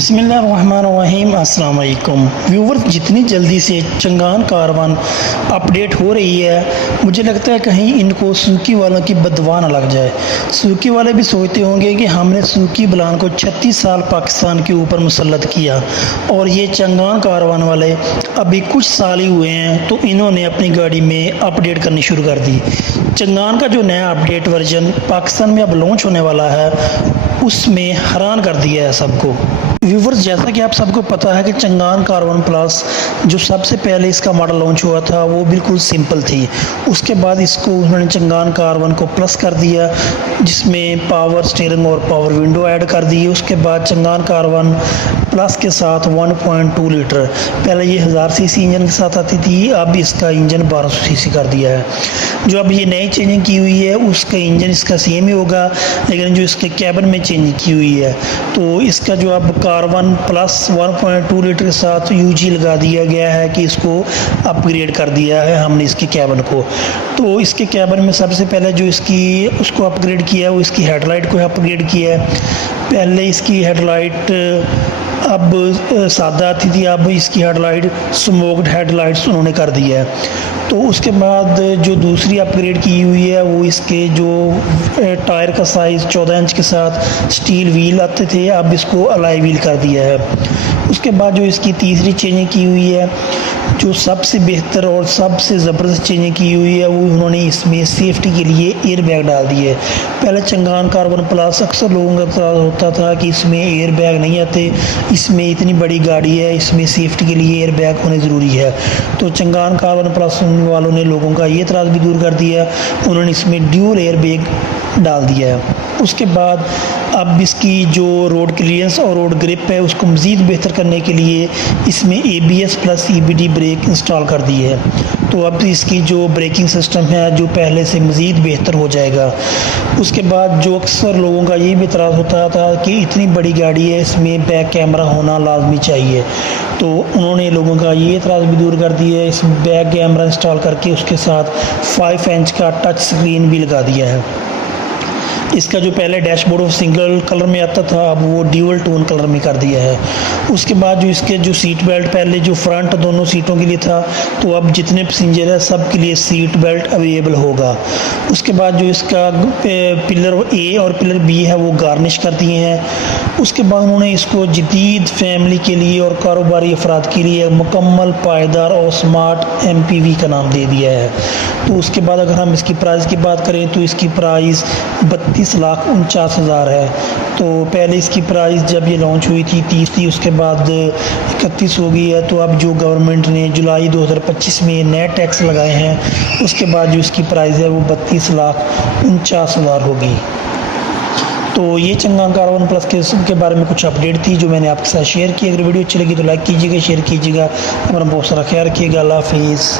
بسم اللہ الرحمن الرحیم۔ السلام علیکم ویورز، جتنی جلدی سے چنگان کاروان اپڈیٹ ہو رہی ہے، مجھے لگتا ہے کہیں ان کو سوزوکی والوں کی بددعا نہ لگ جائے۔ سوزوکی والے بھی سوچتے ہوں گے کہ ہم نے سوزوکی بلان کو 36 سال پاکستان کے اوپر مسلط کیا اور یہ چنگان کاروان والے ابھی کچھ سال ہی ہوئے ہیں تو انہوں نے اپنی گاڑی میں اپڈیٹ کرنی شروع کر دی۔ چنگان کا جو نیا اپڈیٹ ورژن پاکستان میں اب لانچ ہونے والا ہے، اس میں حیران کر دیا ہے سب کو۔ ویورز، جیسا کہ آپ سب کو پتا ہے کہ چنگان کاروان پلس جو سب سے پہلے اس کا ماڈل لانچ ہوا تھا وہ بالکل سمپل تھی۔ اس کے بعد اس کو انہوں نے چنگان کاروان کو پلس کر دیا، جس میں پاور سٹیئرنگ اور پاور ونڈو ایڈ کر دی۔ اس کے بعد چنگان کاروان پلس کے ساتھ 1.2 لیٹر، پہلے یہ 1000 سی سی انجن کے ساتھ آتی تھی، اب اس کا انجن 1200 سی سی کر دیا ہے۔ جو اب یہ نئی چینجنگ کی ہوئی ہے اس کا انجن اس کا سیم ہی ہوگا، لیکن جو اس کے کیبن میں چینج کی ہوئی ہے تو اس کا جو اب کاروان پلس 1.2 لیٹر کے ساتھ یو جی لگا دیا گیا ہے کہ اس کو اپ گریڈ کر دیا ہے ہم نے اس کے کیبن کو۔ تو اس کے کیبن میں سب سے پہلے جو اس کو اپ گریڈ کیا ہے وہ اس کی ہیڈ لائٹ کو اپ گریڈ کیا ہے۔ پہلے اس کی ہیڈ لائٹ اب سادہ آتی تھی، اب اس کی head light smoked head lights انہوں نے کر دی ہے۔ تو اس کے بعد جو دوسری اپ گریڈ کی ہوئی ہے وہ اس کے جو ٹائر کا سائز 14 انچ کے ساتھ سٹیل ویل آتے تھے، اب اس کو الائی ویل کر دیا ہے۔ اس کے بعد جو اس کی تیسری چینجنگ کی ہوئی ہے، جو سب سے بہتر اور سب سے زبردست چینجنگ کی ہوئی ہے، وہ انہوں نے اس میں سیفٹی کے لیے ایئر بیگ ڈال دیے۔ پہلے چنگان کاروان پلس اکثر لوگوں کا اعتراض ہوتا تھا کہ اس میں ایئر بیگ نہیں آتے، اس میں اتنی بڑی گاڑی ہے، اس میں سیفٹی کے لیے ایئر بیگ ہونے ضروری ہے۔ تو چنگان کاروان پلس والوں نے لوگوں کا یہ اعتراض بھی دور کر دیا، انہوں نے اس میں ڈیول ایئر بیگ ڈال دیا ہے۔ اس کے بعد اب اس کی جو روڈ کلیئرنس اور روڈ گرپ ہے اس کو مزید بہتر کرنے کے لیے اس میں A B S plus E B D brake install کر دی ہے۔ تو اب اس کی جو بریکنگ سسٹم ہے جو پہلے سے مزید بہتر ہو جائے گا۔ اس کے بعد جو اکثر لوگوں کا یہ بھی اعتراض ہوتا تھا کہ اتنی بڑی گاڑی ہے، اس میں بیک کیمرہ ہونا لازمی چاہیے، تو انہوں نے لوگوں کا یہ اعتراض بھی دور کر دیا ہے، اس میں بیک کیمرہ انسٹال کر کے اس کے ساتھ 5 انچ کا ٹچ سکرین بھی لگا دیا ہے۔ اس کا جو پہلے ڈیش بورڈ سنگل کلر میں آتا تھا اب وہ ڈیول ٹون کلر میں کر دیا ہے۔ اس کے بعد جو اس کے جو سیٹ بیلٹ پہلے جو فرنٹ دونوں سیٹوں کے لیے تھا تو اب جتنے پیسنجر ہیں سب کے لیے سیٹ بیلٹ اویلیبل ہوگا۔ اس کے بعد جو اس کا پلر اے اور پلر بی ہے وہ گارنش کر دیے ہیں۔ اس کے بعد انہوں نے اس کو جدید فیملی کے لیے اور کاروباری افراد کے لیے مکمل پائیدار اور سمارٹ ایم پی وی کا نام دے دیا ہے۔ تو اس کے بعد اگر ہم اس کی پرائز کی بات کریں تو اس کی پرائز 32,49,000 ہے۔ تو پہلے اس کی پرائز جب یہ لانچ ہوئی تھی 30 تھی، اس کے بعد 31 ہو گئی ہے۔ تو اب جو گورنمنٹ نے جولائی 2025 میں نئے ٹیکس لگائے ہیں اس کے بعد جو اس کی پرائز ہے وہ 32,49,000 ہوگی۔ تو یہ چنگان کاروان پلس کے بارے میں کچھ اپڈیٹ تھی جو میں نے آپ کے ساتھ شیئر کی۔ اگر ویڈیو اچھی لگی تو لائک کیجیے گا، شیئر کیجیے گا، ہمارا بہت سارا خیال رکھیے گا۔ اللہ حافظ۔